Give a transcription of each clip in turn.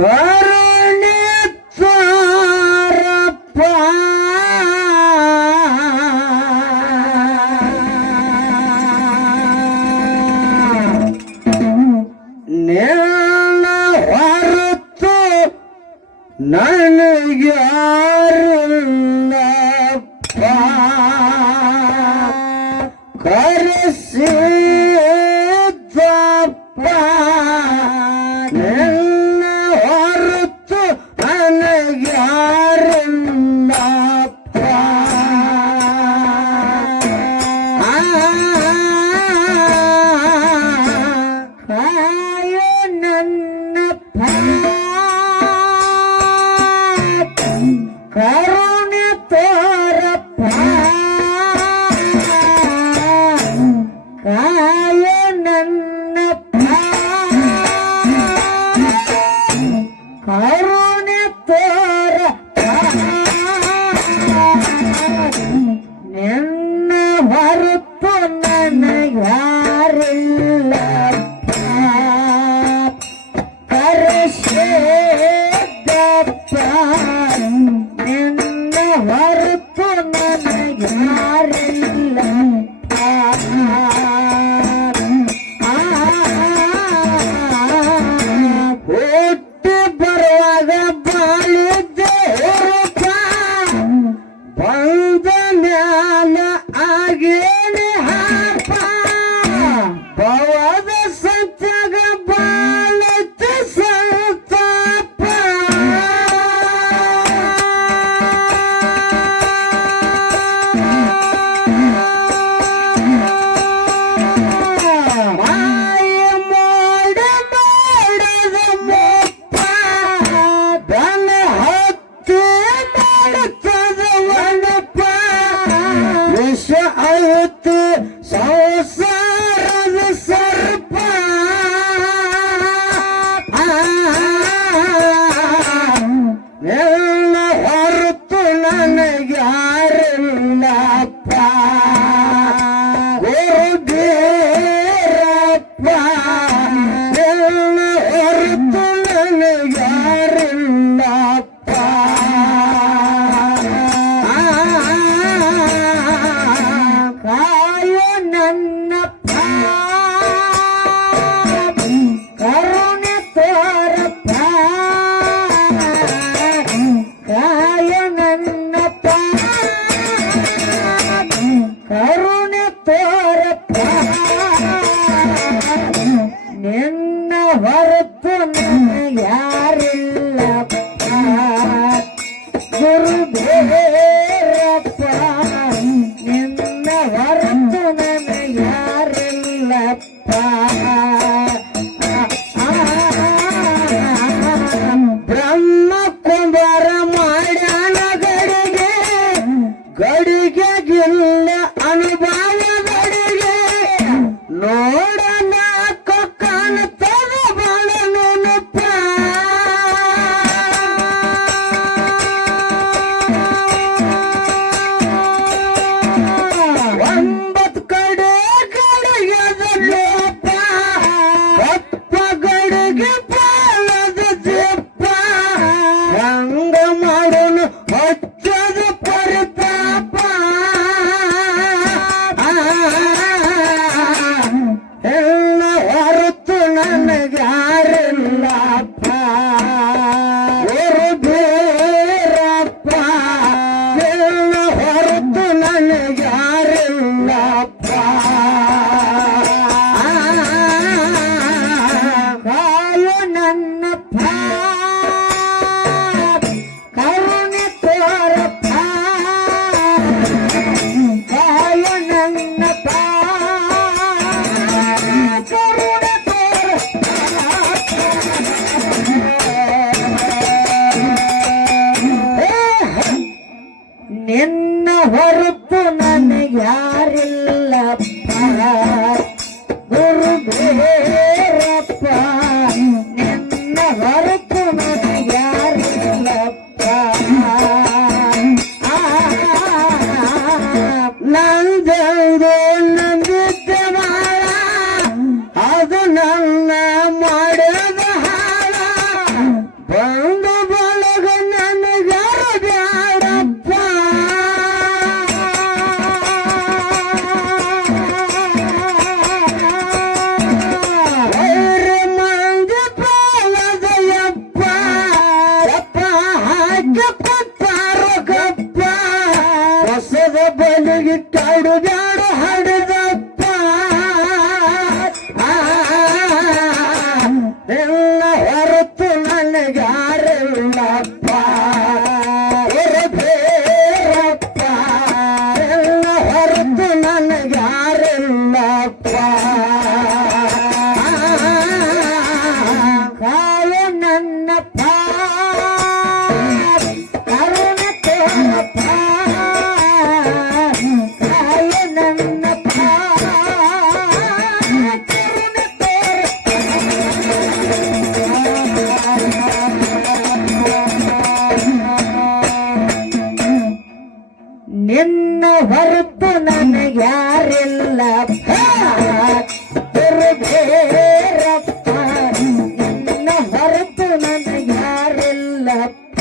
ও Yeah. Hey, hey, hey. ಬಲಿಗೆ ಕಾಡು ಹಾಡು ಶ್ರೀಮತ್ತ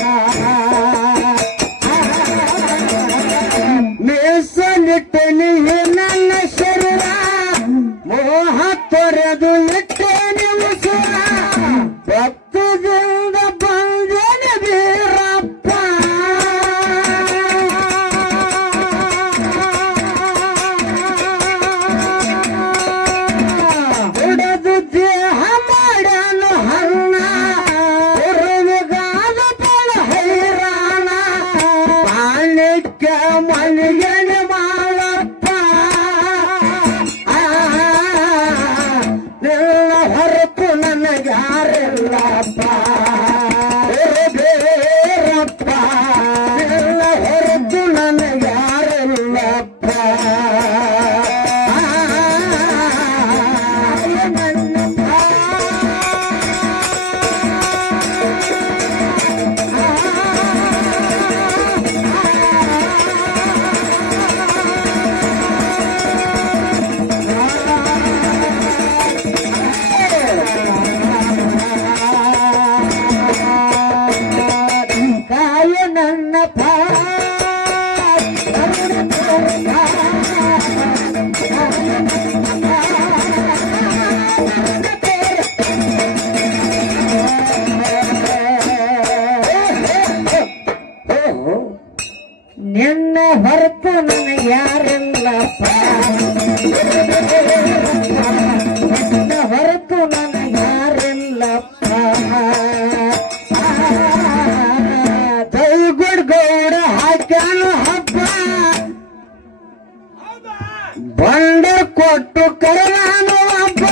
ಕೊಟ್ಟು ಕರೆದಾನು ಹಬ್ಬ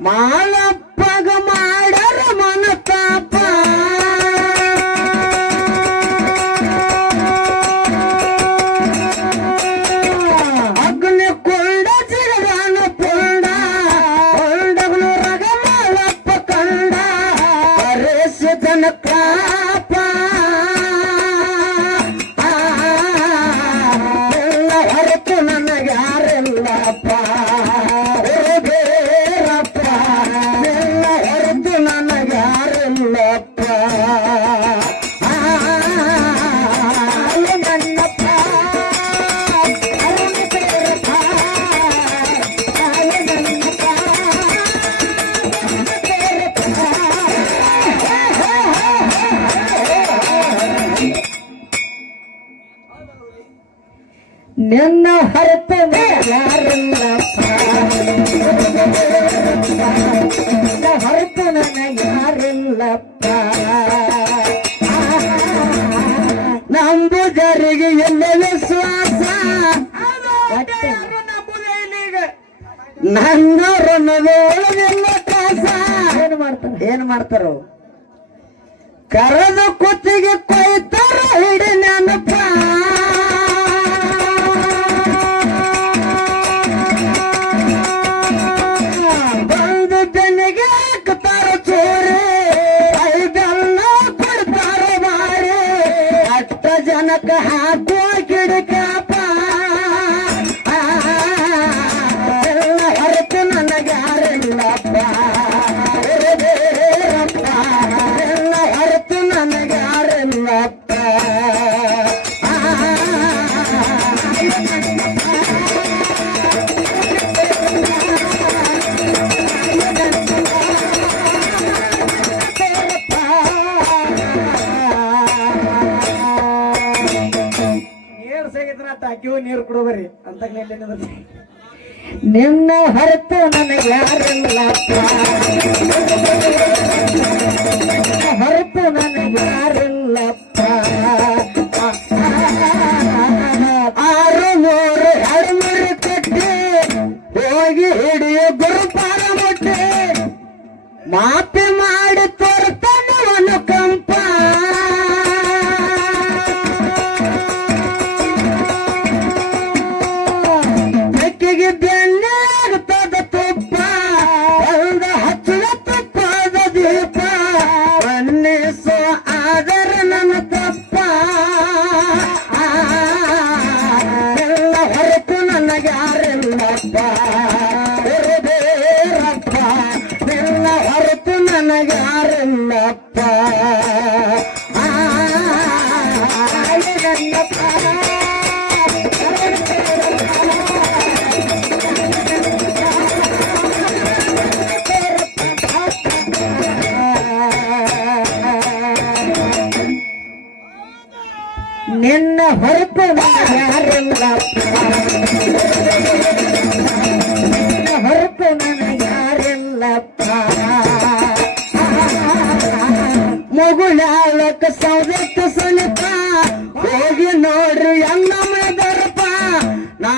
ಮಾಡ ನಿನ್ನ ಹರಪೆ ಯಾರಲ್ಲ ಹರಪೆ ನನ್ನ ಯಾರಲ್ಲಪ್ಪ ನಂಬುದರಿಗೆ ಎಲ್ಲವೇ ಶ್ವಾಸ ನನ್ನವರು ಒಳಗೆಲ್ಲ ಕಾಸ ಏನು ಮಾಡ್ತಾರೆ? ಏನು ಮಾಡ್ತಾರ? ಕರೆದು ಕುತ್ತಿಗೆ ಕೊಯ್ತಾರ ಹಿಡಿ ನೆನಪ ಹಾಕ ಹಾಕ ಕುಡಬರಿ ಅಂತ ನಿನ್ನ ಹೊರತು ನನಗೆ ಯಾರಿಲ್ಲಪ್ಪ ಹೊರತು ನನಗೆ ಯಾರಿಲ್ಲಪ್ಪ ಆರು ಮೂರು ಎಡಮೂರು ಕಟ್ಟಿ ಹೋಗಿ ಹಿಡಿಯೋ ಗುರುಪಾರ ಮುಟ್ಟಿ. ಮಾಪಿ ಮಾಡಿ ನಿನ್ನ ಹೊರತು ನನಗೆ ನಿನ್ನ ಹೊರತು ನನಗೆ ಯಾರಿಲ್ಲಪ್ಪ ಸೌದತ್ತ ಸಲಿಪ ಹೋಗಿ ನೋಡ್ರಿ ಅನ್ನ ದರ್ಪ. ನಾ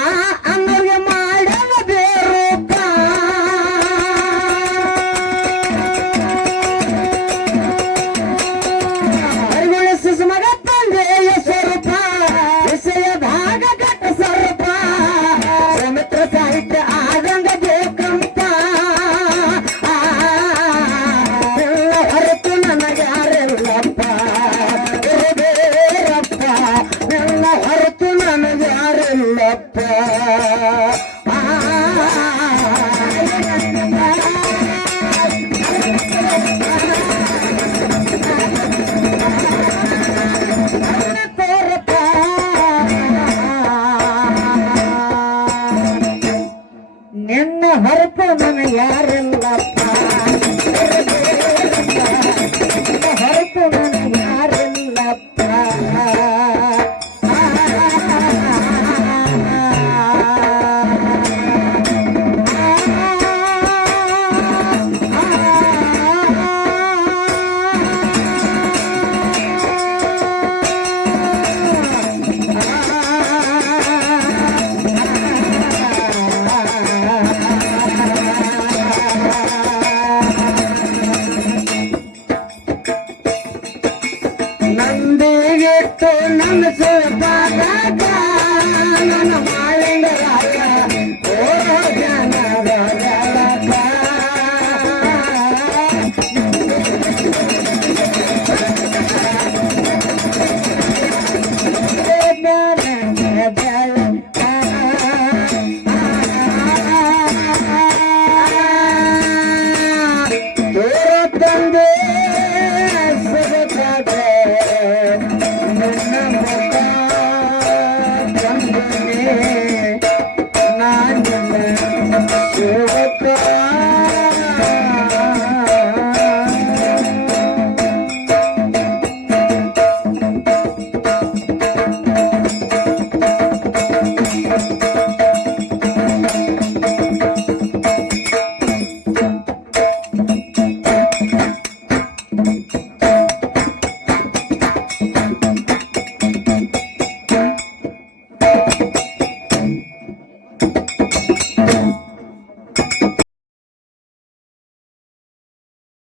ನಿನ್ನ ಹೊರತು ನನ್ನ ಯಾರಲ್ಲಪ್ಪ